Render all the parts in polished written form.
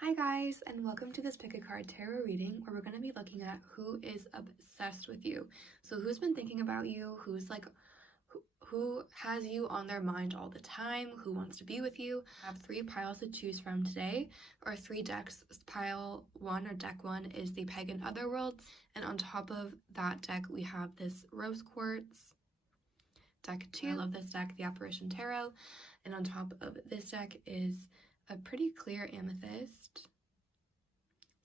Hi guys, and welcome to this pick a card tarot reading where we're going to be looking at who is obsessed with you. So who's been thinking about you, who's like who has you on their mind all the time, who wants to be with you. I have 3 piles to choose from today, or 3 decks. Pile 1 or deck 1 is the Pagan Otherworlds, and on top of that deck we have this Rose Quartz. Deck 2, I love this deck, the Apparition Tarot, and on top of this deck is a pretty clear amethyst.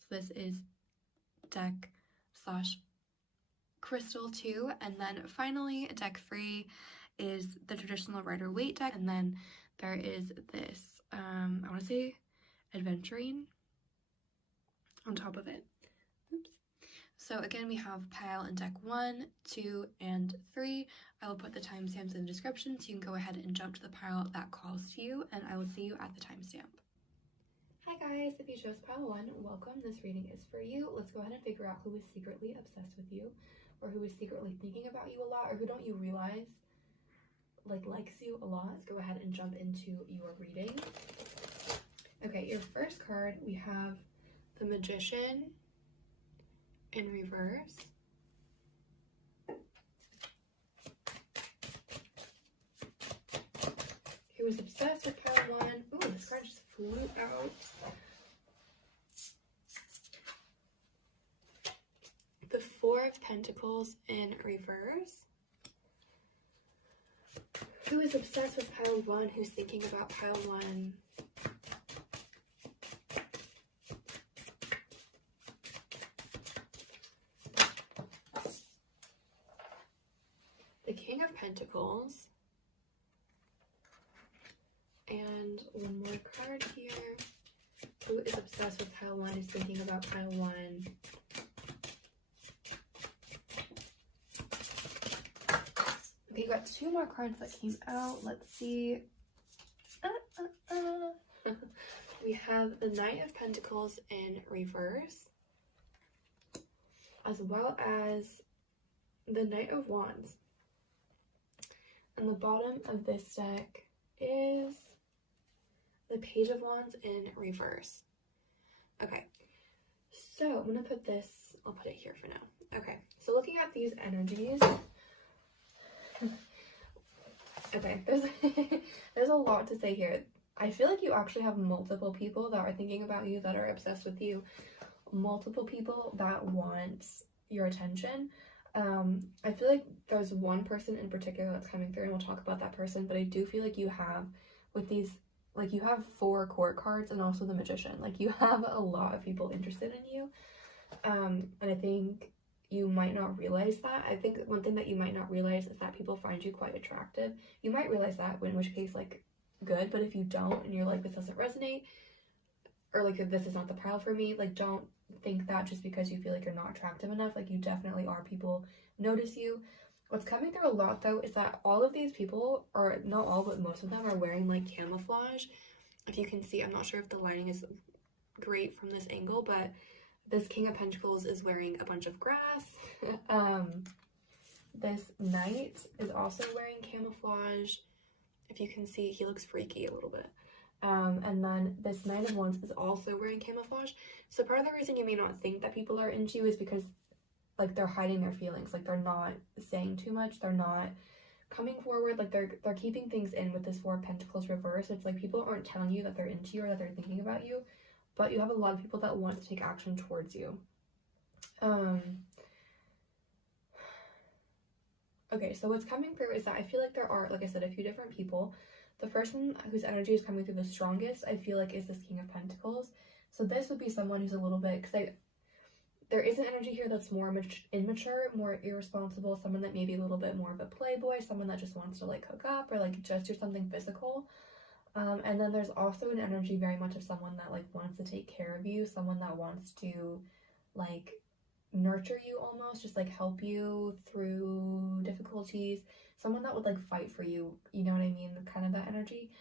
So this is deck / crystal 2, and then finally deck 3 is the traditional Rider-Waite deck, and then there is this I want to say adventuring on top of it. Oops. So again, we have pile in deck 1, 2, and 3. I will put the timestamps in the description so you can go ahead and jump to the pile that calls to you, and I will see you at the timestamp. Hi guys, if you chose pile 1, welcome. This reading is for you. Let's go ahead and figure out who is secretly obsessed with you, or who is secretly thinking about you a lot, or who don't you realize likes you a lot. Let's go ahead and jump into your reading. Okay, your first card, we have the Magician in reverse. Who is obsessed with pile 1. Ooh, this card just flew out. The 4 of Pentacles in reverse. Who is obsessed with pile 1? Who's thinking about pile 1? The King of Pentacles. And one more card here. Who is obsessed with pile 1? Is thinking about pile 1? Okay, you got 2 more cards that came out. Let's see. We have the Knight of Pentacles in reverse, as well as the Knight of Wands. And the bottom of this deck is the Page of Wands in reverse. Okay, so I'm gonna put this, I'll put it here for now. Okay, so looking at these energies, okay, there's a lot to say here. I feel like you actually have multiple people that are thinking about you, that are obsessed with you, multiple people that want your attention. I feel like there's one person in particular that's coming through, and we'll talk about that person, but I do feel like you have, with these, you have 4 court cards and also the Magician. You have a lot of people interested in you, and I think you might not realize that. I think one thing that you might not realize is that people find you quite attractive. You might realize that, in which case, good, but if you don't, and you're like, this doesn't resonate, or this is not the pile for me, don't think that just because you feel like you're not attractive enough. You definitely are. People notice you. What's coming through a lot though is that all of these people, or not all, but most of them, are wearing camouflage. If you can see, I'm not sure if the lighting is great from this angle, but this King of Pentacles is wearing a bunch of grass. This Knight is also wearing camouflage. If you can see, he looks freaky a little bit. And then this Knight of Wands is also wearing camouflage. So part of the reason you may not think that people are into you is because they're hiding their feelings. They're not saying too much. They're not coming forward. They're keeping things in with this 4 of Pentacles reverse. It's people aren't telling you that they're into you or that they're thinking about you, but you have a lot of people that want to take action towards you. Okay, so what's coming through is that I feel like there are, like I said, a few different people. The person whose energy is coming through the strongest, I feel like, is this King of Pentacles. So this would be someone who's a little bit, because there is an energy here that's more immature, more irresponsible, someone that may be a little bit more of a playboy, someone that just wants to hook up or just do something physical. And then there's also an energy very much of someone that wants to take care of you, someone that wants to nurture you almost, just help you through difficulties, someone that would fight for you, you know what I mean, kind of that energy.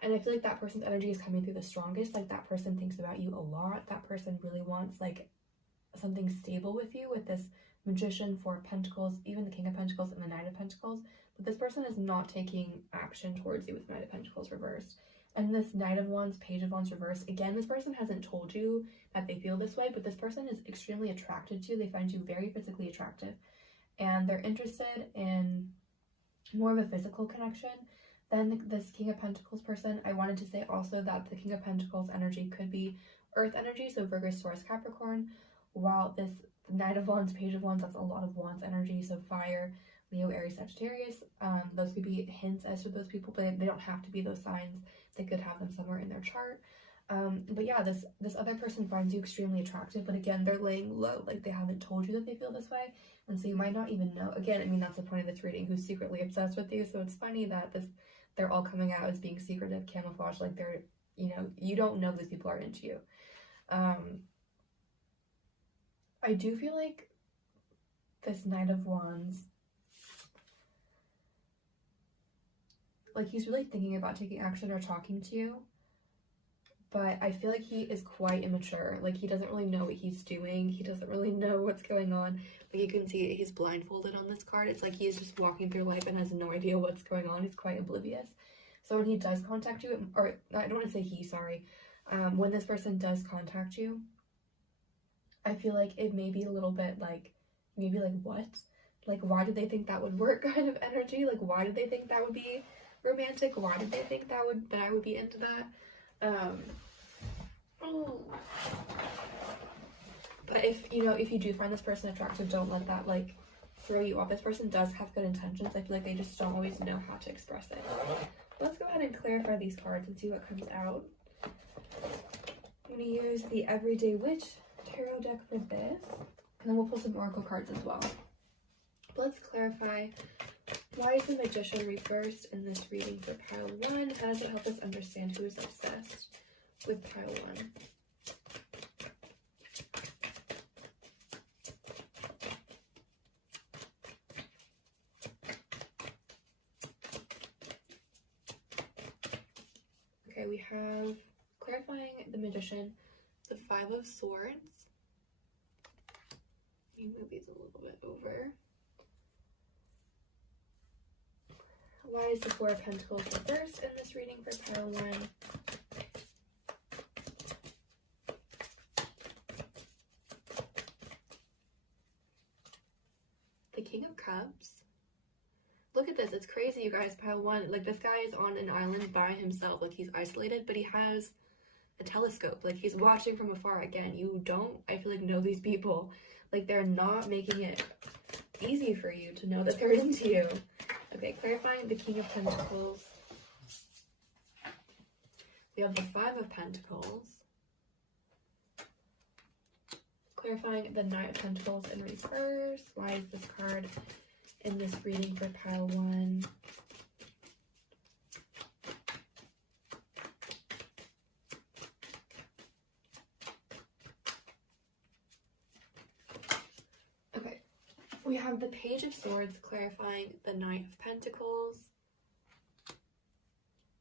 And I feel like that person's energy is coming through the strongest. That person thinks about you a lot. That person really wants something stable with you, with this Magician, 4 of Pentacles, even the King of Pentacles and the Knight of Pentacles. But this person is not taking action towards you with Knight of Pentacles reversed. And this Knight of Wands, Page of Wands reverse, again, this person hasn't told you that they feel this way, but this person is extremely attracted to you. They find you very physically attractive, and they're interested in more of a physical connection than this King of Pentacles person. I wanted to say also that the King of Pentacles energy could be Earth energy, so Virgo, Taurus, Capricorn, while this Knight of Wands, Page of Wands, that's a lot of Wands energy, so fire, Leo, Aries, Sagittarius. Those could be hints as to those people, but they don't have to be those signs. They could have them somewhere in their chart. But yeah, this other person finds you extremely attractive, but again, they're laying low, like they haven't told you that they feel this way, and so you might not even know. Again, I mean, that's the point of this reading, who's secretly obsessed with you. So it's funny that they're all coming out as being secretive, camouflage, like they're, you know, you don't know these people are into you. I do feel like this Knight of Wands, like he's really thinking about taking action or talking to you, but I feel like he is quite immature. Like he doesn't really know what he's doing. He doesn't really know what's going on. Like you can see he's blindfolded on this card. It's like he's just walking through life and has no idea what's going on. He's quite oblivious. So when he does contact you, or I don't want to say he, sorry, when this person does contact you, I feel like it may be a little bit like, maybe like, what? Like, why did they think that would work kind of energy? Like, why did they think that would be romantic? Why did they think that I would be into that? But if you do find this person attractive, don't let that like throw you off. This person does have good intentions. I feel like they just don't always know how to express it. Let's go ahead and clarify these cards and see what comes out. I'm going to use the Everyday Witch tarot deck for this, and then we'll pull some oracle cards as well. But let's clarify, why is the Magician reversed in this reading for pile 1? How does it help us understand who is obsessed with pile 1? Okay, we have clarifying the Magician, the 5 of Swords. Let me move these a little bit over. Why is the 4 of Pentacles reversed in this reading for pile 1? The King of Cups. Look at this, it's crazy, you guys. Pile 1, like this guy is on an island by himself, like he's isolated, but he has a telescope, like he's watching from afar. Again, you don't, I feel like, know these people. Like they're not making it easy for you to know that they're into you. Okay, clarifying the King of Pentacles. We have the 5 of Pentacles. Clarifying the Knight of Pentacles in reverse. Why is this card in this reading for pile 1? Okay, we have the Page of Swords clarifying the Knight of Pentacles,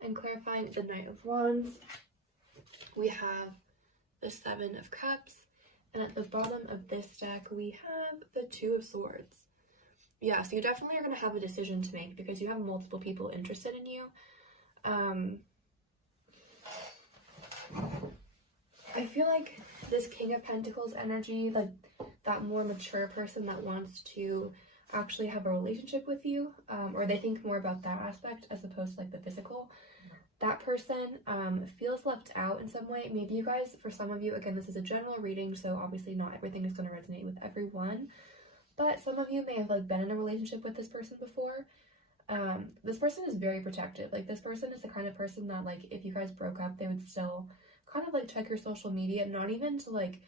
and clarifying the Knight of Wands. We have the 7 of Cups, and at the bottom of this deck we have the 2 of Swords. Yeah, so you definitely are going to have a decision to make because you have multiple people interested in you. I feel like this King of Pentacles energy, like that more mature person that wants to actually have a relationship with you, or they think more about that aspect as opposed to like the physical, that person feels left out in some way. Maybe you guys, for some of you, again, this is a general reading, so obviously not everything is going to resonate with everyone. But some of you may have like been in a relationship with this person before. This person is very protective. Like this person is the kind of person that like if you guys broke up, they would still kind of like check your social media, not even to like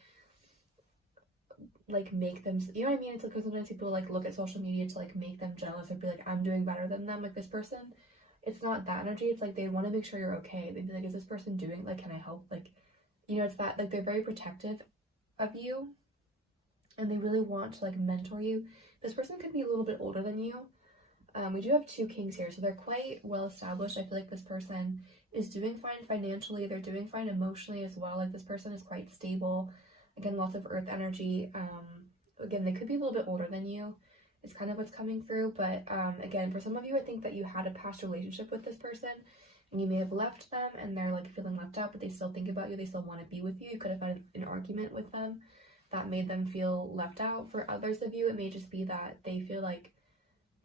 make them, you know what I mean? It's like sometimes people like look at social media to like make them jealous or be like, I'm doing better than them. Like this person, it's not that energy. It's like they want to make sure you're okay. They'd be like, is this person doing, like, can I help? Like, you know, it's that, like they're very protective of you. And they really want to like mentor you. This person could be a little bit older than you. We do have 2 kings here, so they're quite well established. I feel like this person is doing fine financially. They're doing fine emotionally as well. Like this person is quite stable. Again, lots of earth energy. Again, they could be a little bit older than you. It's kind of what's coming through. But again, for some of you, I think that you had a past relationship with this person. you may have left them and they're like feeling left out, but they still think about you, they still want to be with you. You could have had an argument with them that made them feel left out. For others of you, it may just be that they feel like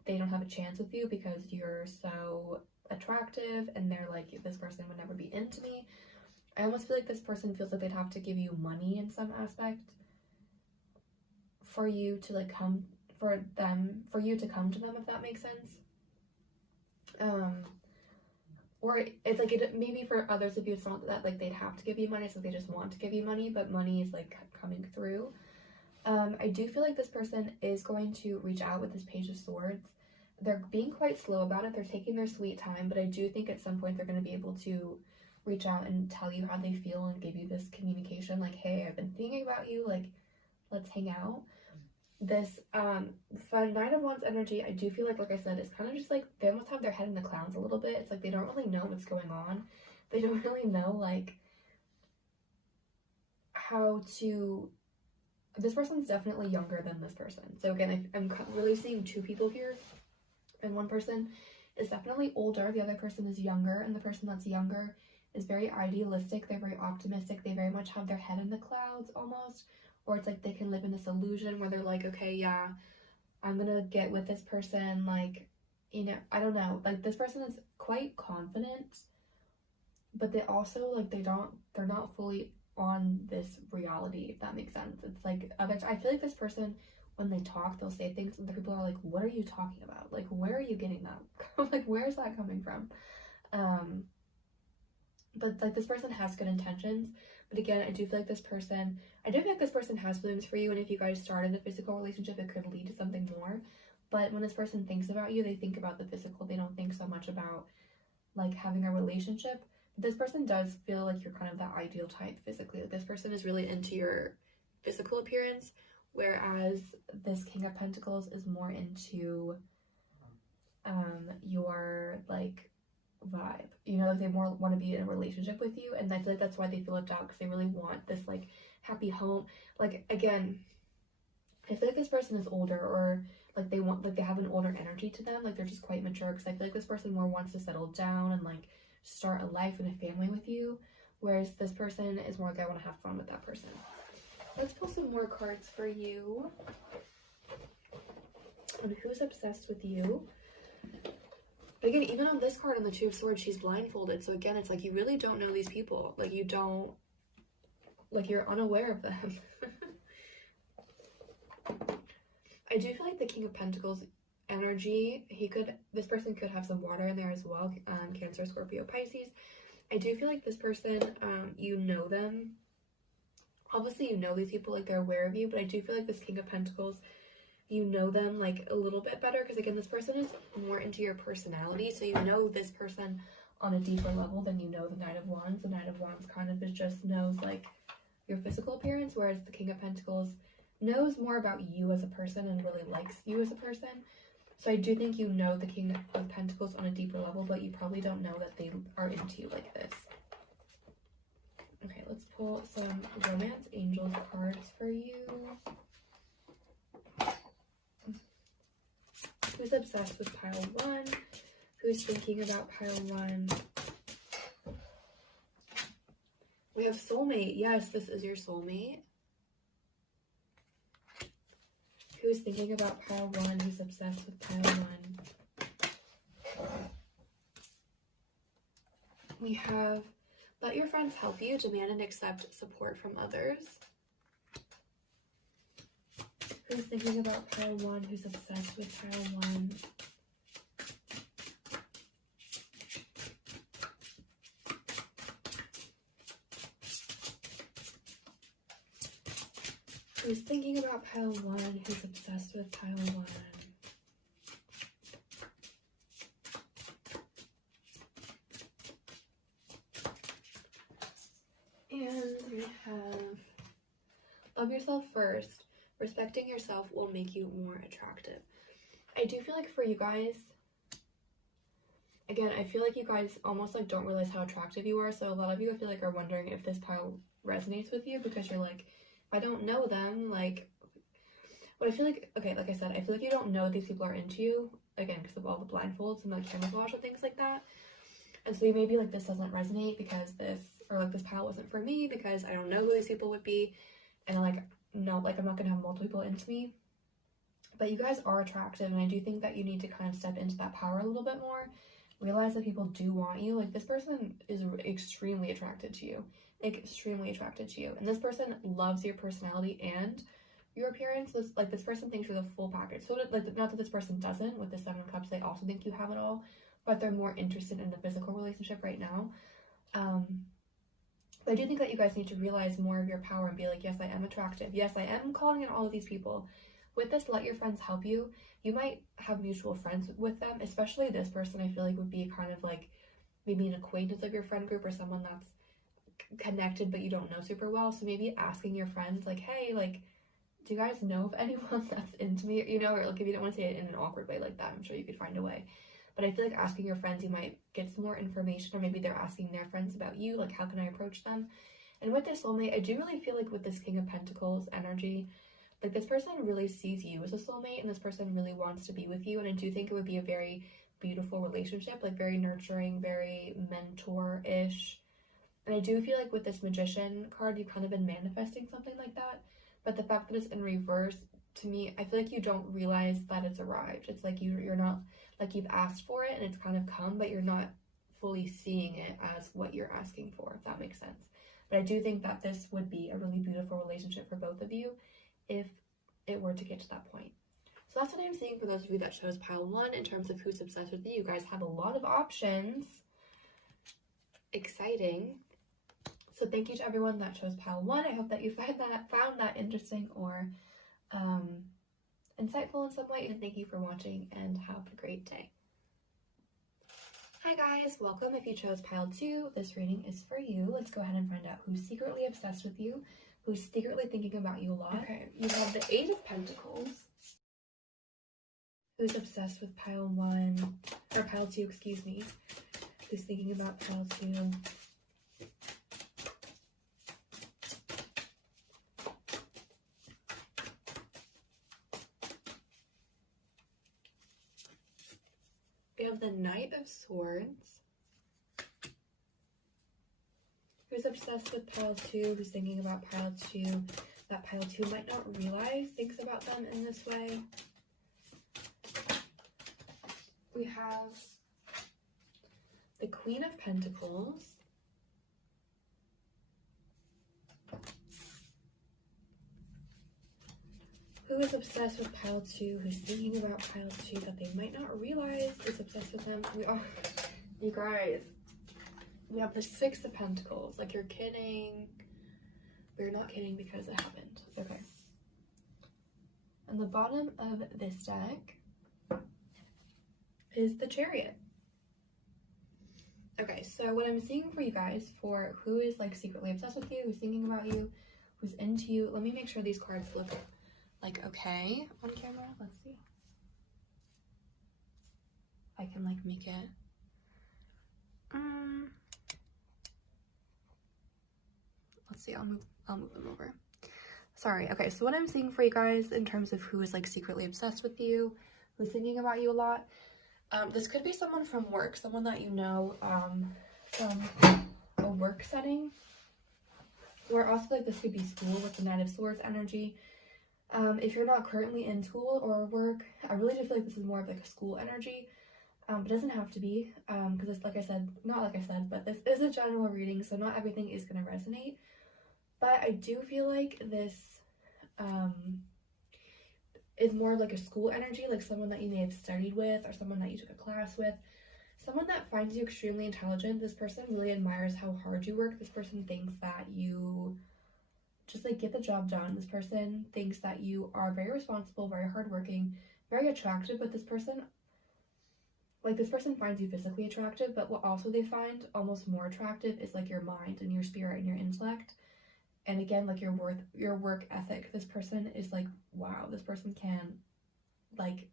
they don't have a chance with you because you're so attractive, and they're like, this person would never be into me. I almost feel like this person feels like they'd have to give you money in some aspect for you to like come to them, if that makes sense. Or it's like, it maybe for others of you it's not that like they'd have to give you money, so they just want to give you money, but money is like coming through. I do feel like this person is going to reach out with this Page of Swords. They're being quite slow about it. They're taking their sweet time, but I do think at some point they're going to be able to reach out and tell you how they feel and give you this communication, like, hey, I've been thinking about you, like, let's hang out. This fun Nine of Wands energy, I do feel like I said, it's kind of just like they almost have their head in the clouds a little bit. It's like they don't really know what's going on. They don't really know like how to. This person's definitely younger than this person. So again, I'm really seeing two people here, and one person is definitely older, the other person is younger, and the person that's younger is very idealistic, they're very optimistic, they very much have their head in the clouds almost, or it's like they can live in this illusion where they're like, okay, yeah, I'm gonna get with this person, like, you know, I don't know, like this person is quite confident, but they also like they're not fully on this reality, if that makes sense. It's like I feel like this person, when they talk, they'll say things and the people are like, what are you talking about? Like, where are you getting that? Like, where's that coming from? But like this person has good intentions, but again, I do feel like this person has feelings for you, and if you guys started a physical relationship, it could lead to something more. But when this person thinks about you, they think about the physical, they don't think so much about like having a relationship. This person does feel like you're kind of that ideal type physically. Like this person is really into your physical appearance, whereas this King of Pentacles is more into your like vibe, you know, like they more want to be in a relationship with you, and I feel like that's why they feel left out, because they really want this like happy home. Like again, I feel like this person is older, or like they have an older energy to them, like they're just quite mature, because I feel like this person more wants to settle down and like start a life and a family with you, whereas this person is more like, I want to have fun with that person. Let's pull some more cards for you on who's obsessed with you. But again, even on this card, on the Two of Swords, she's blindfolded, so again, it's like you really don't know these people, like you don't, like you're unaware of them. I do feel like the King of Pentacles energy, this person could have some water in there as well, Cancer, Scorpio, Pisces. I do feel like this person, you know them, obviously you know these people, like they're aware of you, but I do feel like this King of Pentacles, you know them like a little bit better, because again, this person is more into your personality, so you know this person on a deeper level than you know the Knight of Wands. The Knight of Wands kind of just knows like your physical appearance, whereas the King of Pentacles knows more about you as a person and really likes you as a person. So I do think you know the King of Pentacles on a deeper level, but you probably don't know that they are into you like this. Okay, let's pull some Romance Angels cards for you. Who's obsessed with pile 1? Who's thinking about pile 1? We have soulmate. Yes, this is your soulmate. Who's thinking about pile 1? Who's obsessed with pile 1? We have let your friends help you, demand and accept support from others. Who's thinking about pile 1? Who's obsessed with pile 1? Who's thinking about pile 1? Who's obsessed with pile 1? And we have love yourself first. Respecting yourself will make you more attractive. I do feel like for you guys, again, I feel like you guys almost like don't realize how attractive you are. So a lot of you, I feel like, are wondering if this pile resonates with you, because you're like, I don't know them, like, but I feel like, okay, like I said, I feel like you don't know these people are into you, again, because of all the blindfolds and the camouflage and things like that. And so you may be like, this doesn't resonate because this, or like this pile wasn't for me because I don't know who these people would be, and like, no, like I'm not gonna have multiple people into me. But you guys are attractive, and I do think that you need to kind of step into that power a little bit more. Realize that people do want you. Like, this person is extremely attracted to you. Extremely attracted to you. And this person loves your personality and your appearance. This person thinks you're the full package. So, like, not that this person doesn't. With the Seven of Cups, they also think you have it all. But they're more interested in the physical relationship right now. But I do think that you guys need to realize more of your power and be like, yes, I am attractive. Yes, I am calling in all of these people. With this, let your friends help you. You might have mutual friends with them, especially this person. I feel like would be kind of like maybe an acquaintance of your friend group, or someone that's connected but you don't know super well. So maybe asking your friends like, hey, like, do you guys know of anyone that's into me? You know, or like if you don't want to say it in an awkward way like that, I'm sure you could find a way. But I feel like asking your friends, you might get some more information, or maybe they're asking their friends about you, like, how can I approach them? And with this soulmate, I do really feel like with this King of Pentacles energy, like, this person really sees you as a soulmate, and this person really wants to be with you. And I do think it would be a very beautiful relationship, like very nurturing, very mentor-ish. And I do feel like with this Magician card, you've kind of been manifesting something like that. But the fact that it's in reverse, to me, I feel like you don't realize that it's arrived. It's like you're not, like, you've asked for it and it's kind of come, but you're not fully seeing it as what you're asking for, if that makes sense. But I do think that this would be a really beautiful relationship for both of you if it were to get to that point. So that's what I'm seeing for those of you that chose pile 1 in terms of who's obsessed with you. You guys have a lot of options. Exciting. So thank you to everyone that chose pile 1. I hope that you found that interesting or insightful in some way. And thank you for watching, and have a great day. Hi guys, welcome. If you chose pile 2, this reading is for you. Let's go ahead and find out who's secretly obsessed with you, who's secretly thinking about you a lot. Okay, you have the 8 of Pentacles. Who's obsessed with pile 1, or pile 2, excuse me. Who's thinking about pile 2. We have the Knight of Swords. Who's obsessed with pile 2, who's thinking about pile 2, that pile 2 might not realize thinks about them in this way. We have the Queen of Pentacles. Who is obsessed with pile 2, who's thinking about pile 2 that they might not realize is obsessed with them. We are, you guys, we have the 6 of Pentacles. Like, you're kidding. We're not kidding because it happened. Okay. And the bottom of this deck is the Chariot. Okay, so what I'm seeing for you guys, for who is like secretly obsessed with you, who's thinking about you, who's into you, let me make sure these cards look like okay on camera. Let's see. I can like make it. Let's see. I'll move them over. Sorry. Okay, so what I'm seeing for you guys in terms of who is like secretly obsessed with you, who's thinking about you a lot. This could be someone from work, someone that you know from a work setting, or also like this could be school with the Knight of Swords energy. If you're not currently in school or work, I really do feel like this is more of like a school energy. It doesn't have to be, because it's not like I said, but this is a general reading, so not everything is going to resonate. But I do feel like this is more like a school energy, like someone that you may have studied with, or someone that you took a class with, someone that finds you extremely intelligent. This person really admires how hard you work. This person thinks that you just like get the job done. This person thinks that you are very responsible, very hardworking, very attractive. But this person finds you physically attractive, but what also they find almost more attractive is like your mind and your spirit and your intellect. And again, like your work ethic. This person is like, wow, this person can like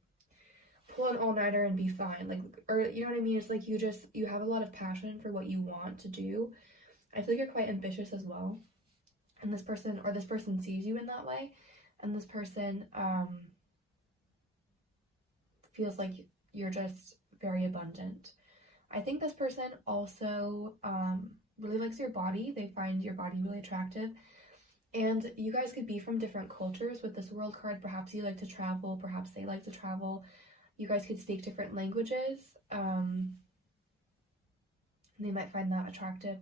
pull an all-nighter and be fine. Like, or you know what I mean? It's like you have a lot of passion for what you want to do. I feel like you're quite ambitious as well. And this person sees you in that way. And this person feels like you're just very abundant. I think this person also really likes your body. They find your body really attractive. And you guys could be from different cultures with this world card. Perhaps you like to travel, perhaps they like to travel. You guys could speak different languages. They might find that attractive.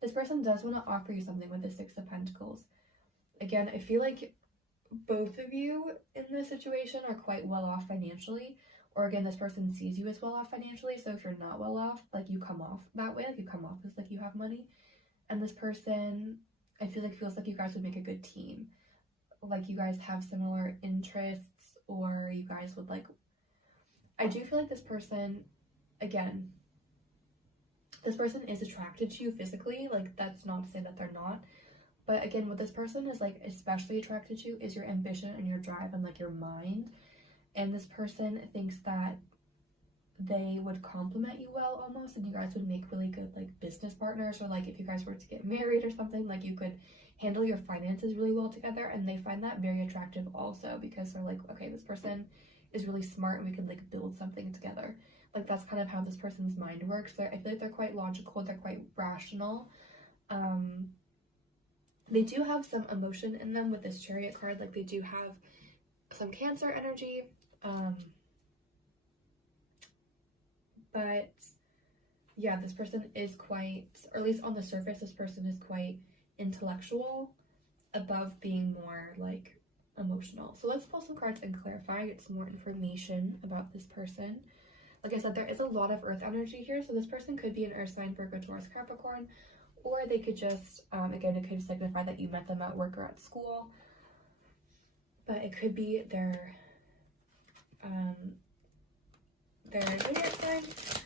This person does want to offer you something with the Six of Pentacles. Again, I feel like both of you in this situation are quite well off financially. Or again, this person sees you as well off financially. So if you're not well off, like you come off that way, like you come off as like you have money. And this person, I feel like feels like you guys would make a good team. Like you guys have similar interests, or you guys would like, I do feel like this person, again, this person is attracted to you physically. Like that's not to say that they're not. But again, what this person is like especially attracted to is your ambition and your drive and like your mind. And this person thinks that they would complement you well almost, and you guys would make really good like business partners, or like if you guys were to get married or something, like you could handle your finances really well together. And they find that very attractive also, because they're like, okay, this person is really smart and we could like build something together. Like that's kind of how this person's mind works. I feel like they're quite logical, they're quite rational. They do have some emotion in them with this Chariot card. Like they do have some Cancer energy. But yeah, this person is quite, or at least on the surface, this person is quite intellectual above being more like emotional. So let's pull some cards and clarify, get some more information about this person. Like I said, there is a lot of earth energy here. So this person could be an earth sign, Virgo, Taurus, Capricorn, or they could just, again, it could signify that you met them at work or at school. But it could be their zodiac sign.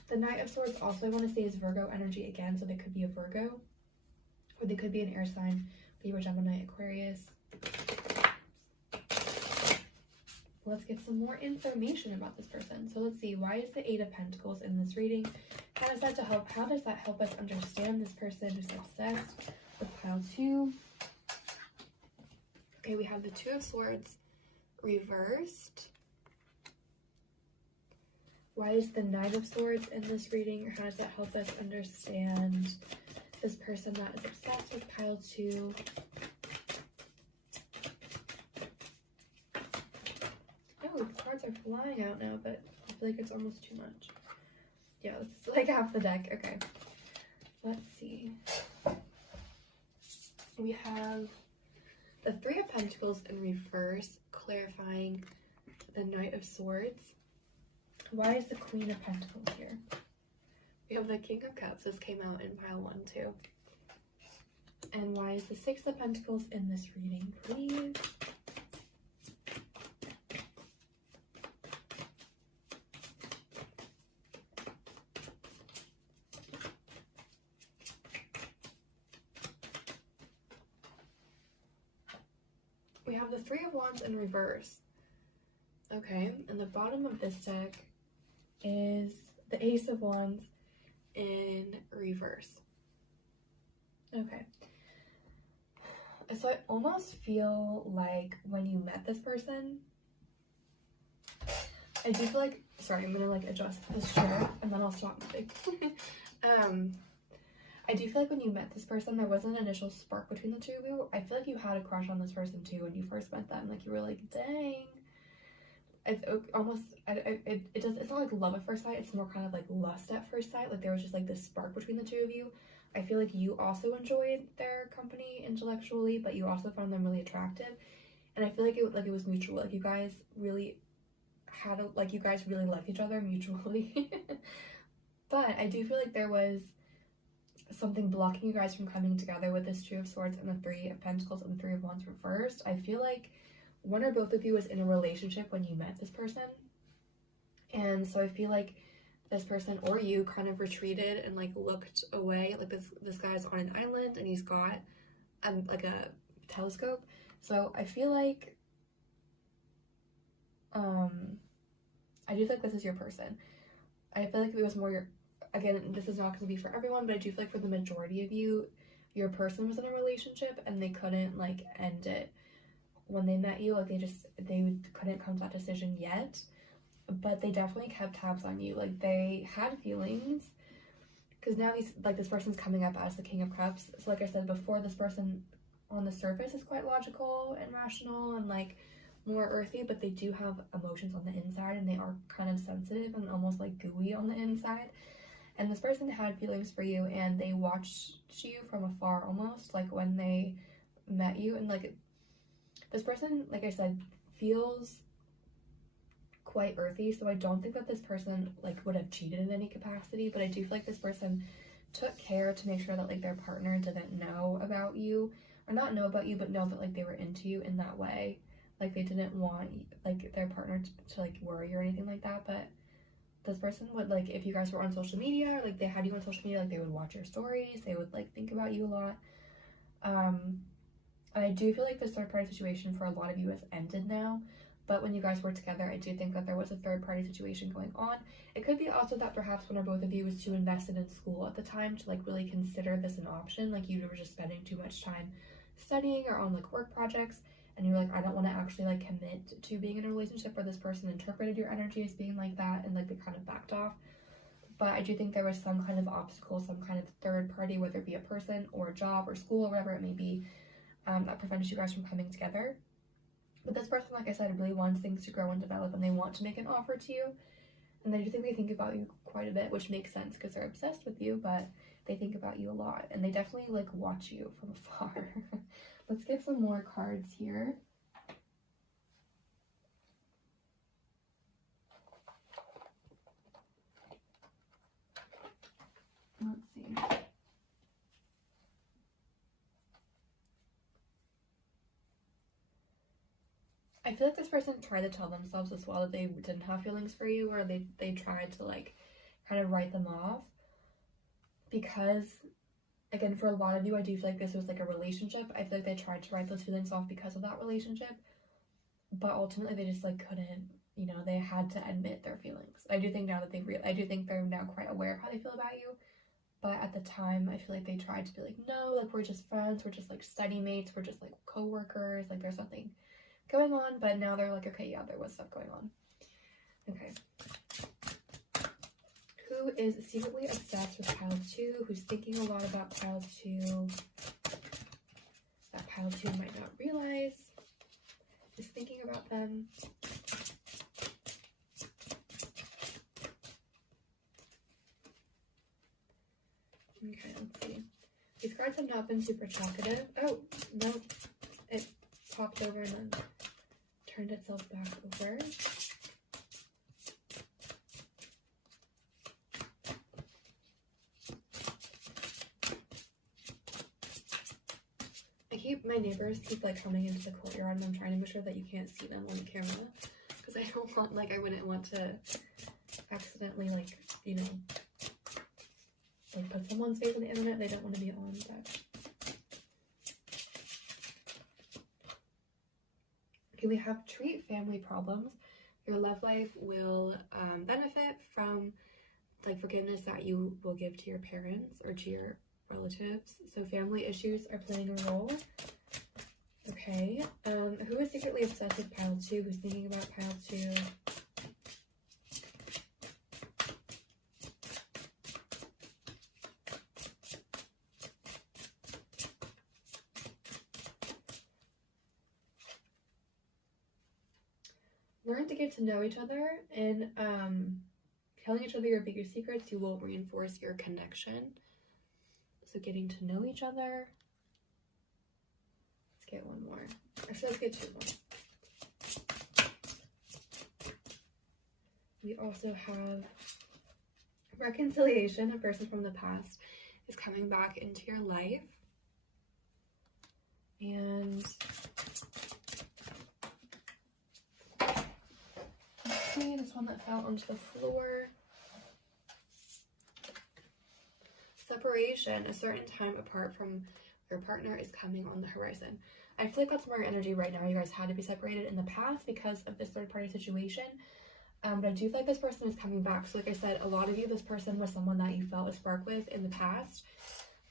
The Knight of Swords also I want to say is Virgo energy again, so they could be a Virgo, or they could be an air sign, Libra, Gemini, Aquarius. Let's get some more information about this person. So let's see, why is the Eight of Pentacles in this reading? How does that help us understand this person who's obsessed with pile 2? Okay, we have the Two of Swords reversed. Why is the Knight of Swords in this reading? Or how does that help us understand this person that is obsessed with pile 2? Oh, the cards are flying out now, but I feel like it's almost too much. Yeah, it's like half the deck. Okay, let's see. We have the Three of Pentacles in reverse, clarifying the Knight of Swords. Why is the Queen of Pentacles here? We have the King of Cups. This came out in pile 1 too. And why is the Six of Pentacles in this reading, please? We have the Three of Wands in reverse. Okay, and the bottom of this deck is the Ace of Wands in reverse. Okay. So I almost feel like when you met this person, I do feel like, sorry, I'm gonna like adjust this chair and then I'll stop moving. I do feel like when you met this person, there was an initial spark between the two of you. I feel like you had a crush on this person too when you first met them. Like you were like, dang. It's almost, it's not like love at first sight. It's more kind of like lust at first sight. Like there was just like this spark between the two of you. I feel like you also enjoyed their company intellectually, but you also found them really attractive. And I feel like it was mutual. Like you guys really you guys really liked each other mutually. But I do feel like there was something blocking you guys from coming together with this Two of Swords and the Three of Pentacles and the Three of Wands reversed. I feel like one or both of you was in a relationship when you met this person. And so I feel like this person or you kind of retreated and like looked away. Like this guy's on an island and he's got like a telescope. So I feel like I do feel like this is your person. I feel like if it was more your, again, this is not going to be for everyone, but I do feel like for the majority of you, your person was in a relationship and they couldn't like end it when they met you. Like they couldn't come to that decision yet, but they definitely kept tabs on you. Like they had feelings, because now this person's coming up as the King of Cups. So like I said before, this person on the surface is quite logical and rational and like more earthy, but they do have emotions on the inside, and they are kind of sensitive and almost like gooey on the inside. And this person had feelings for you, and they watched you from afar almost, like when they met you. And like this person, like I said, feels quite earthy, so I don't think that this person like would have cheated in any capacity, but I do feel like this person took care to make sure that like their partner didn't know about you, or not know about you, but know that like they were into you in that way. Like they didn't want like their partner to like worry or anything like that. But this person would, like, if you guys were on social media, or like they had you on social media, like they would watch your stories, they would like think about you a lot. I do feel like this third party situation for a lot of you has ended now. But when you guys were together, I do think that there was a third-party situation going on. It could be also that perhaps one or both of you was too invested in school at the time to like really consider this an option. Like you were just spending too much time studying or on like work projects, and you're like, I don't want to actually like commit to being in a relationship, where this person interpreted your energy as being like that, and like they kind of backed off. But I do think there was some kind of obstacle, some kind of third party, whether it be a person or a job or school or whatever it may be, that prevented you guys from coming together. But this person, like I said, really wants things to grow and develop, and they want to make an offer to you. And I do think they think about you quite a bit, which makes sense because they're obsessed with you, but they think about you a lot. And they definitely like watch you from afar. Let's get some more cards here. Let's see. I feel like this person tried to tell themselves as well that they didn't have feelings for you, or they tried to like kind of write them off, because again, for a lot of you, I do feel like this was like a relationship. I feel like they tried to write those feelings off because of that relationship, but ultimately they just like couldn't, you know, they had to admit their feelings. I do think now that I do think they're now quite aware of how they feel about you. But at the time, I feel like they tried to be like, no, like we're just friends, we're just like study mates, we're just like co-workers, like there's nothing going on. But now they're like, okay, yeah, there was stuff going on. Okay. Who is secretly obsessed with pile 2, who's thinking a lot about pile 2, that pile 2 might not realize, is thinking about them. Okay, let's see. These cards have not been super talkative. Oh, no, it popped over and then turned itself back over. My neighbors keep like coming into the courtyard, and I'm trying to make sure that you can't see them on the camera, because I don't want, like, I wouldn't want to accidentally, like, you know, like put someone's face on the internet they don't want to be on. But okay, we have treat family problems. Your love life will benefit from like forgiveness that you will give to your parents or to your relatives. So family issues are playing a role. Okay, who is secretly obsessed with pile 2? Who's thinking about pile 2? Learn to get to know each other, and telling each other your biggest secrets, you will reinforce your connection. So getting to know each other. Let's get one more. Actually, let's get 2 more. We also have reconciliation. A person from the past is coming back into your life. And let's see, this one that fell onto the floor. Separation, a certain time apart from your partner is coming on the horizon. I feel like that's more energy right now. You guys had to be separated in the past because of this third party situation. But I do feel like this person is coming back. So like I said, a lot of you, this person was someone that you felt a spark with in the past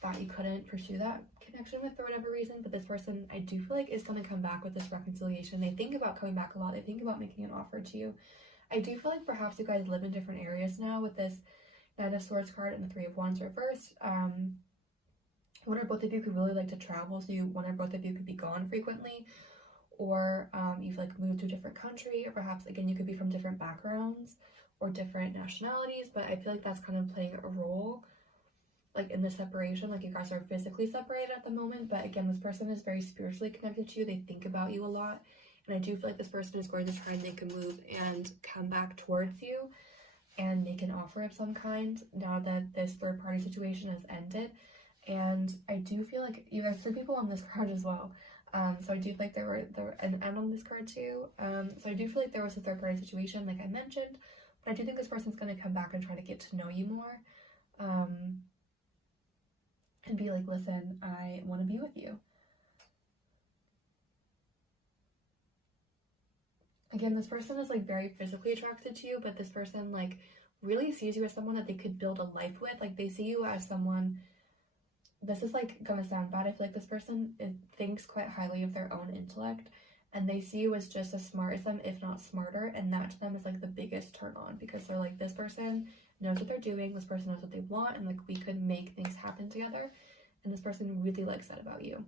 that you couldn't pursue that connection with for whatever reason. But this person, I do feel like, is going to come back with this reconciliation. They think about coming back a lot. They think about making an offer to you. I do feel like perhaps you guys live in different areas now with this Nine of Swords card and the Three of Wands reversed. One or both of you could really like to travel, so one or both of you could be gone frequently, or you've like moved to a different country, or perhaps again you could be from different backgrounds or different nationalities, but I feel like that's kind of playing a role like in the separation. Like you guys are physically separated at the moment, but again, this person is very spiritually connected to you. They think about you a lot, and I do feel like this person is going to try and make a move and come back towards you and make an offer of some kind now that this third party situation has ended. And I do feel like you guys, 3 people on this card as well. So I do feel like there were and on this card too. So I do feel like there was a third party situation, like I mentioned, but I do think this person's going to come back and try to get to know you more, and be like, listen, I want to be with you. Again, this person is like very physically attracted to you, but this person like really sees you as someone that they could build a life with. Like they see you as someone, this is like gonna sound bad, I feel like this person thinks quite highly of their own intellect, and they see you as just as smart as them, if not smarter, and that to them is like the biggest turn on, because they're like, this person knows what they're doing, this person knows what they want, and like we could make things happen together, and this person really likes that about you.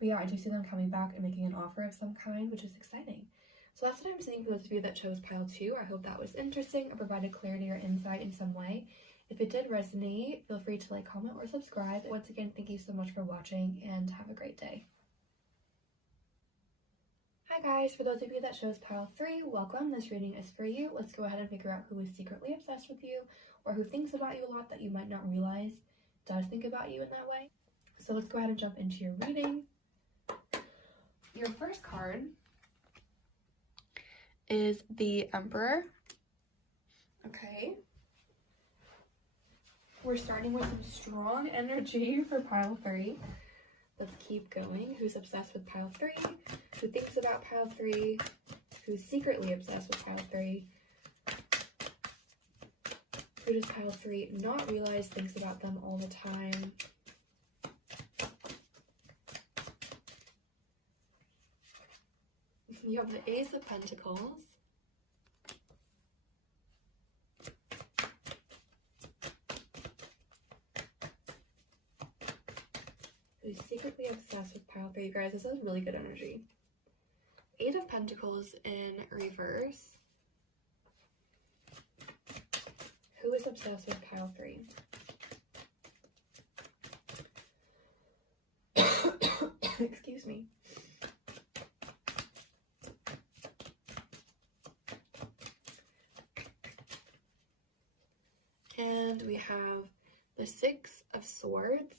But yeah, I do see them coming back and making an offer of some kind, which is exciting. So that's what I'm seeing for those of you that chose pile 2. I hope that was interesting or provided clarity or insight in some way. If it did resonate, feel free to like, comment, or subscribe. Once again, thank you so much for watching and have a great day. Hi guys, for those of you that chose pile 3, welcome. This reading is for you. Let's go ahead and figure out who is secretly obsessed with you, or who thinks about you a lot that you might not realize does think about you in that way. So let's go ahead and jump into your reading. Your first card is the Emperor. Okay. We're starting with some strong energy for pile 3. Let's keep going. Who's obsessed with pile 3? Who thinks about pile 3? Who's secretly obsessed with pile 3? Who does pile 3 not realize thinks about them all the time? You have the Ace of Pentacles. Who's secretly obsessed with pile 3? You guys, this is really good energy. 8 of Pentacles in reverse. Who is obsessed with pile 3? Excuse me. And we have the 6 of Swords,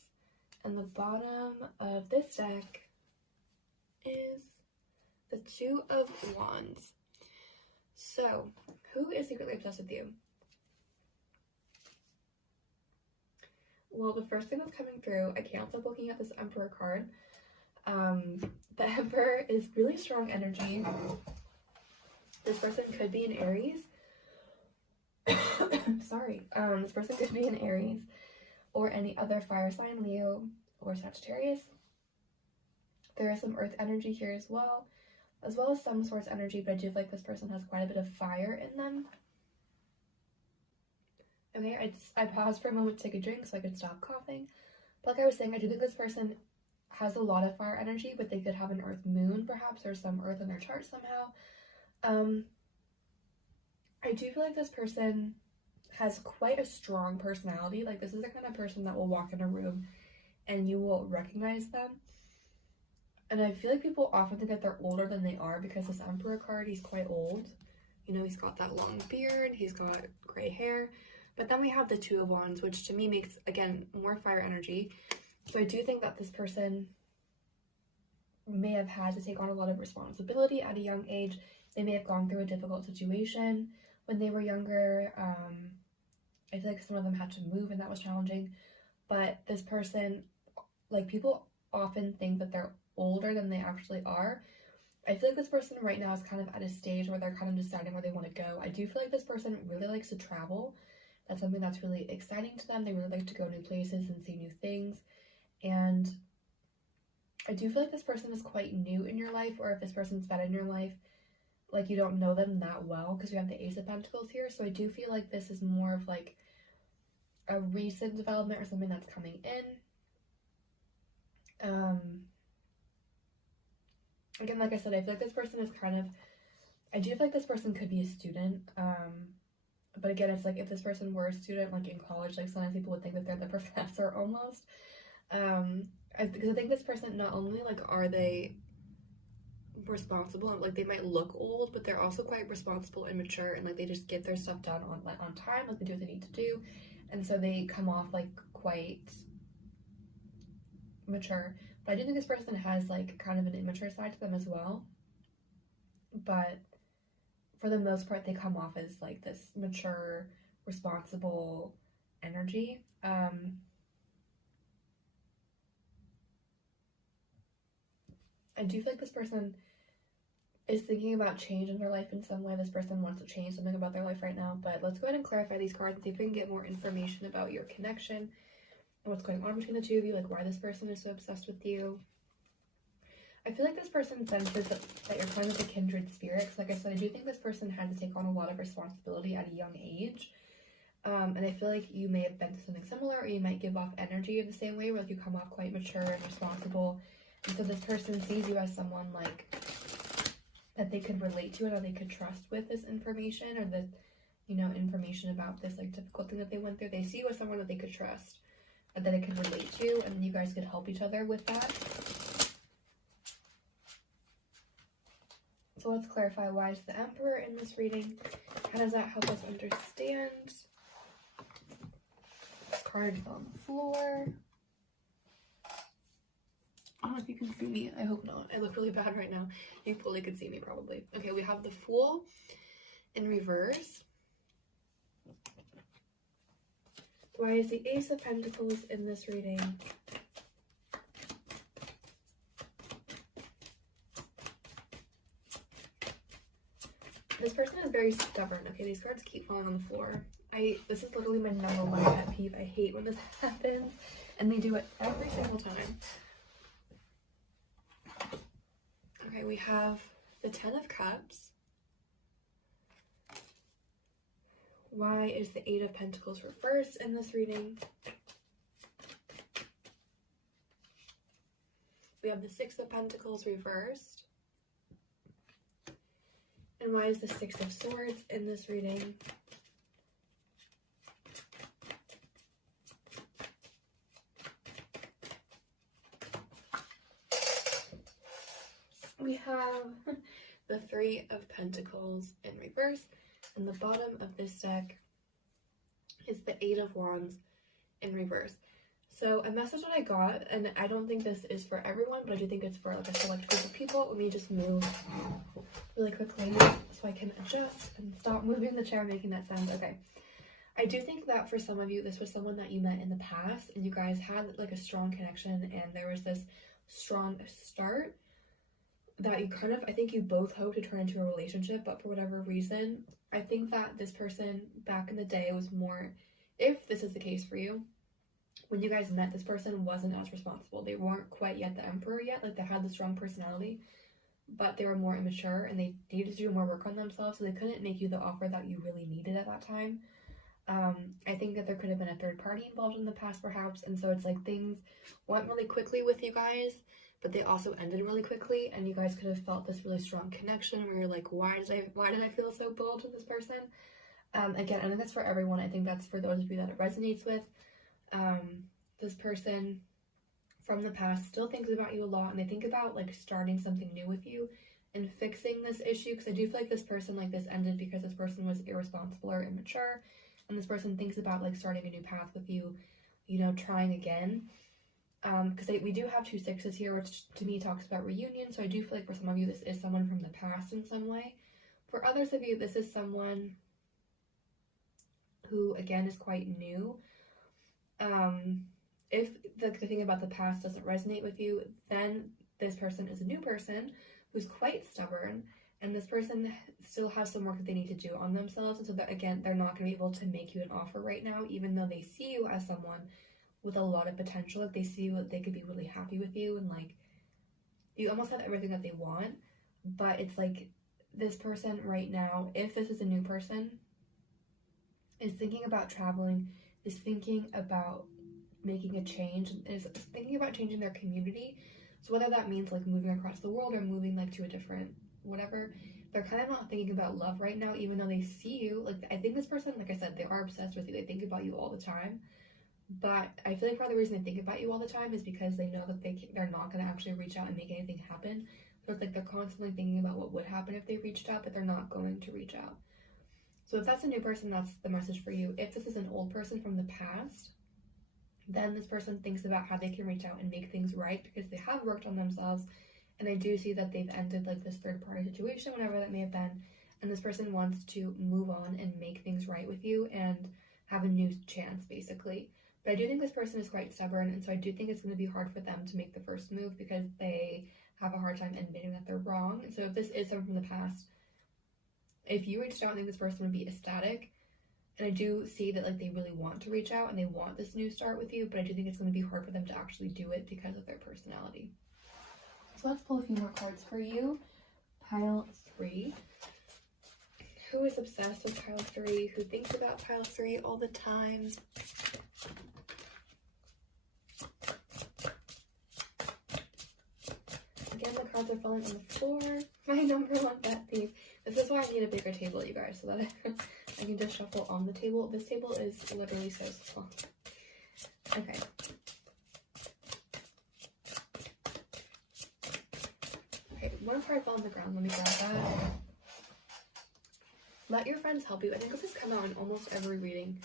and the bottom of this deck is the 2 of Wands. So, who is secretly obsessed with you? Well, the first thing that's coming through, I can't stop looking at this Emperor card. The Emperor is really strong energy. This person could be an Aries. Sorry. This person could be an Aries or any other fire sign, Leo or Sagittarius. There is some earth energy here as well as some Swords energy, but I do feel like this person has quite a bit of fire in them. Okay, I paused for a moment to take a drink so I could stop coughing. But like I was saying, I do think this person has a lot of fire energy, but they could have an earth moon perhaps, or some earth in their chart somehow. I do feel like this person has quite a strong personality. Like this is the kind of person that will walk in a room and you will recognize them. And I feel like people often think that they're older than they are, because this Emperor card, he's quite old. You know, he's got that long beard, he's got gray hair. But then we have the 2 of Wands, which to me makes, again, more fire energy. So I do think that this person may have had to take on a lot of responsibility at a young age. They may have gone through a difficult situation when they were younger. I feel like some of them had to move and that was challenging. But this person, like, people often think that they're older than they actually are. I feel like this person right now is kind of at a stage where they're kind of deciding where they want to go. I do feel like this person really likes to travel. That's something that's really exciting to them. They really like to go new places and see new things. And I do feel like this person is quite new in your life, or if this person's been in your life, like you don't know them that well, because we have the Ace of Pentacles here. So I do feel like this is more of like a recent development or something that's coming in. Again, like I said, I feel like this person is kind of, I do feel like this person could be a student. But again, it's like if this person were a student, like in college, like sometimes people would think that they're the professor almost. Because I think this person, not only like are they responsible, like they might look old, but they're also quite responsible and mature, and like they just get their stuff done on time, like they do what they need to do, and so they come off like quite mature. But I do think this person has like kind of an immature side to them as well, but for the most part they come off as like this mature, responsible energy. I do feel like this person is thinking about change in their life in some way. This person wants to change something about their life right now. But let's go ahead and clarify these cards and see if we can get more information about your connection and what's going on between the two of you, like why this person is so obsessed with you. I feel like this person senses that you're kind of a kindred spirit. Because like I said, I do think this person had to take on a lot of responsibility at a young age. And I feel like you may have been to something similar, or you might give off energy in the same way, where like you come off quite mature and responsible. And so this person sees you as someone like that they could relate to, and that they could trust with this information, or this, you know, information about this like difficult thing that they went through. They see you as someone that they could trust, that they could relate to, and you guys could help each other with that. So let's clarify, why is the Emperor in this reading? How does that help us understand? This card is on the floor. I don't know if you can see me. I hope not. I look really bad right now. You fully could see me probably. Okay, we have the Fool in reverse. Why is the Ace of Pentacles in this reading? This person is very stubborn. Okay, these cards keep falling on the floor. This is literally my #1 pet peeve. I hate when this happens, and they do it every single time. Okay, we have the 10 of Cups. Why is the 8 of Pentacles reversed in this reading? We have the 6 of Pentacles reversed. And why is the 6 of Swords in this reading? We have the 3 of Pentacles in reverse, and the bottom of this deck is the 8 of Wands in reverse. So a message that I got, and I don't think this is for everyone, but I do think it's for like a select group of people. Let me just move really quickly so I can adjust and stop moving the chair making that sound. Okay. I do think that for some of you, this was someone that you met in the past, and you guys had like a strong connection, and there was this strong start that you kind of, I think you both hope to turn into a relationship, but for whatever reason, I think that this person back in the day was more, if this is the case for you, when you guys met, this person wasn't as responsible. They weren't quite yet the Emperor yet, like they had the strong personality, but they were more immature, and they needed to do more work on themselves, so they couldn't make you the offer that you really needed at that time. I think that there could have been a third party involved in the past perhaps, and so it's like things went really quickly with you guys, but they also ended really quickly, and you guys could have felt this really strong connection where you're like, why did I feel so bold with this person? Again, I think that's for everyone. I think that's for those of you that it resonates with. This person from the past still thinks about you a lot, and they think about like starting something new with you and fixing this issue, because I do feel like this person, like this ended because this person was irresponsible or immature, and this person thinks about like starting a new path with you, you know, trying again. Because we do have 2 6s here, which to me talks about reunion, so I do feel like for some of you this is someone from the past in some way. For others of you, this is someone who again is quite new. If the thing about the past doesn't resonate with you, then this person is a new person who's quite stubborn, and this person still has some work that they need to do on themselves, and so that again, they're not going to be able to make you an offer right now, even though they see you as someone with a lot of potential. Like they see you, they could be really happy with you, and like you almost have everything that they want, but it's like this person right now, if this is a new person, is thinking about traveling, is thinking about making a change, is thinking about changing their community. So whether that means like moving across the world or moving like to a different whatever, they're kind of not thinking about love right now, even though they see you. Like, I think this person, like I said, they are obsessed with you. They think about you all the time. But I feel like part of the reason they think about you all the time is because they know that they're not going to actually reach out and make anything happen. So it's like they're constantly thinking about what would happen if they reached out, but they're not going to reach out. So if that's a new person, that's the message for you. If this is an old person from the past, then this person thinks about how they can reach out and make things right because they have worked on themselves. And I do see that they've ended like this third party situation, whatever that may have been. And this person wants to move on and make things right with you and have a new chance, basically. But I do think this person is quite stubborn. And so I do think it's going to be hard for them to make the first move because they have a hard time admitting that they're wrong. And so if this is someone from the past, if you reached out, I think this person would be ecstatic. And I do see that like they really want to reach out and they want this new start with you, but I do think it's going to be hard for them to actually do it because of their personality. So let's pull a few more cards for you. Pile 3. Who is obsessed with pile 3? Who thinks about pile 3 all the time? Again, the cards are falling on the floor. My number 1 pet peeve. This is why I need a bigger table, you guys, so that I can just shuffle on the table. This table is literally so small. Okay. Okay, one card fell on the ground. Let me grab that. Let your friends help you. I think this has come out in almost every reading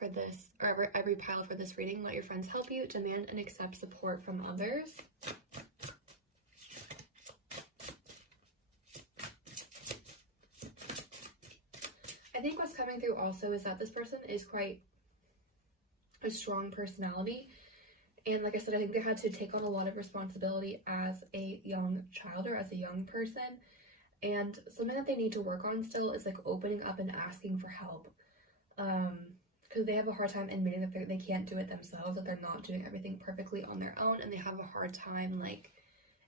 for this, or every pile for this reading. Let your friends help you. Demand and accept support from others. I think what's coming through also is that this person is quite a strong personality. And like I said, I think they had to take on a lot of responsibility as a young child or as a young person. And something that they need to work on still is like opening up and asking for help. Because they have a hard time admitting that they can't do it themselves, that they're not doing everything perfectly on their own. And they have a hard time like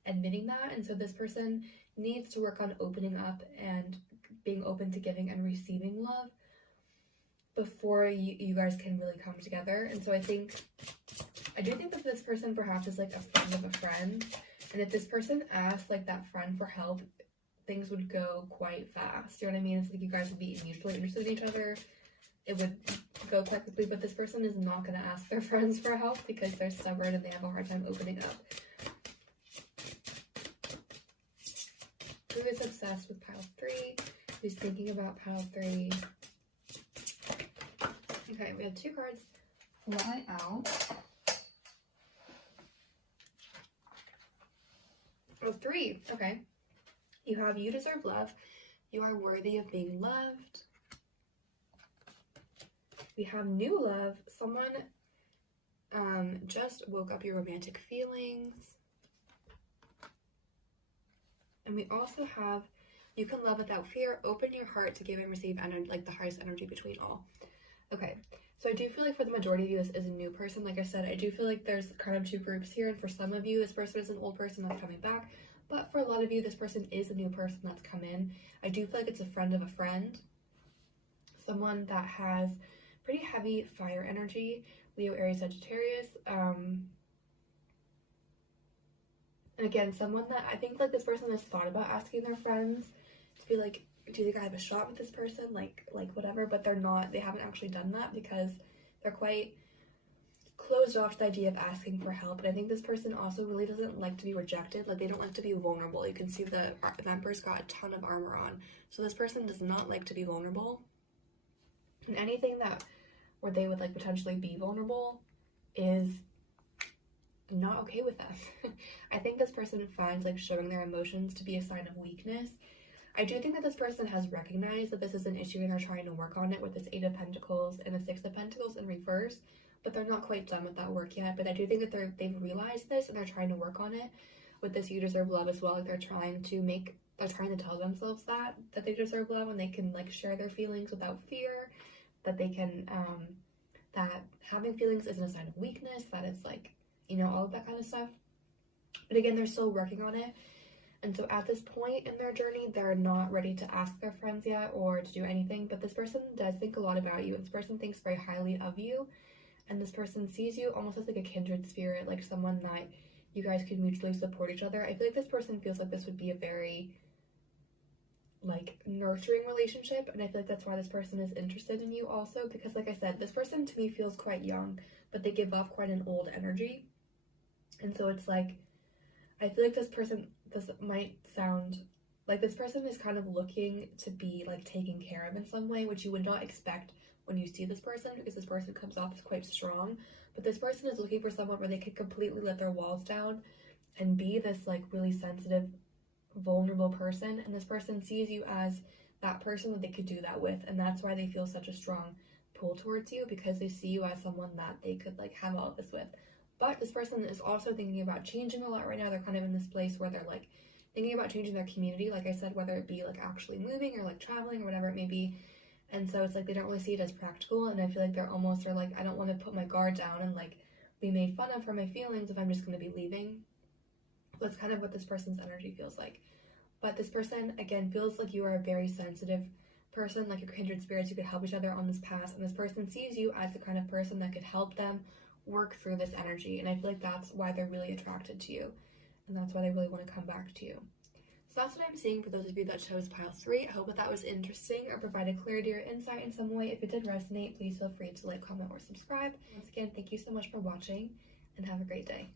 admitting that. And so this person needs to work on opening up and being open to giving and receiving love before you guys can really come together. And so I do think that this person perhaps is like a friend of a friend, and if this person asked like that friend for help, things would go quite fast. You know what I mean? It's like you guys would be mutually interested in each other. It would go quite quickly, but this person is not going to ask their friends for help because they're stubborn and they have a hard time opening up. Who is obsessed with pile 3? Who's thinking about pile 3? Okay, we have 2 cards fly out. Oh, 3. Okay. You have you deserve love. You are worthy of being loved. We have new love. Someone just woke up your romantic feelings. And we also have you can love without fear. Open your heart to give and receive energy, like the highest energy between all. Okay, so I do feel like for the majority of you, this is a new person. Like I said, I do feel like there's kind of 2 groups here. And for some of you, this person is an old person that's coming back. But for a lot of you, this person is a new person that's come in. I do feel like it's a friend of a friend. Someone that has pretty heavy fire energy. Leo, Aries, Sagittarius. And again, someone that I think like this person has thought about asking their friends to be like, do you think I have a shot with this person? Like whatever, but they haven't actually done that because they're quite closed off to the idea of asking for help. And I think this person also really doesn't like to be rejected. Like they don't like to be vulnerable. You can see the Emperor's got a ton of armor on. So this person does not like to be vulnerable. And anything where they would like potentially be vulnerable is not okay with them. I think this person finds like showing their emotions to be a sign of weakness. I do think that this person has recognized that this is an issue and they're trying to work on it with this 8 of Pentacles and the 6 of Pentacles in reverse, but they're not quite done with that work yet. But I do think that they've realized this and they're trying to work on it with this you deserve love as well. Like they're trying to tell themselves that they deserve love and they can like share their feelings without fear, that they can that having feelings isn't a sign of weakness, that it's like, you know, all of that kind of stuff. But again, they're still working on it. And so at this point in their journey, they're not ready to ask their friends yet or to do anything, but this person does think a lot about you. This person thinks very highly of you, and this person sees you almost as like a kindred spirit, like someone that you guys could mutually support each other. I feel like this person feels like this would be a very like nurturing relationship, and I feel like that's why this person is interested in you also, because like I said, this person to me feels quite young, but they give off quite an old energy. And so it's like, I feel like this might sound like this person is kind of looking to be like taken care of in some way, which you would not expect when you see this person, because this person comes off as quite strong. But this person is looking for someone where they could completely let their walls down and be this like really sensitive, vulnerable person, and this person sees you as that person that they could do that with, and that's why they feel such a strong pull towards you, because they see you as someone that they could like have all of this with. But this person is also thinking about changing a lot right now. They're kind of in this place where they're like thinking about changing their community, like I said, whether it be like actually moving or like traveling or whatever it may be. And so it's like they don't really see it as practical, and I feel like they're like, I don't want to put my guard down and like be made fun of for my feelings if I'm just going to be leaving. That's kind of what this person's energy feels like. But this person, again, feels like you are a very sensitive person, like your kindred spirits, you could help each other on this path, and this person sees you as the kind of person that could help them work through this energy, and I feel like that's why they're really attracted to you, and that's why they really want to come back to you. So that's what I'm seeing for those of you that chose pile 3. I hope that was interesting or provided clarity or insight in some way. If it did resonate, please feel free to like, comment, or subscribe. Once again, thank you so much for watching, and have a great day.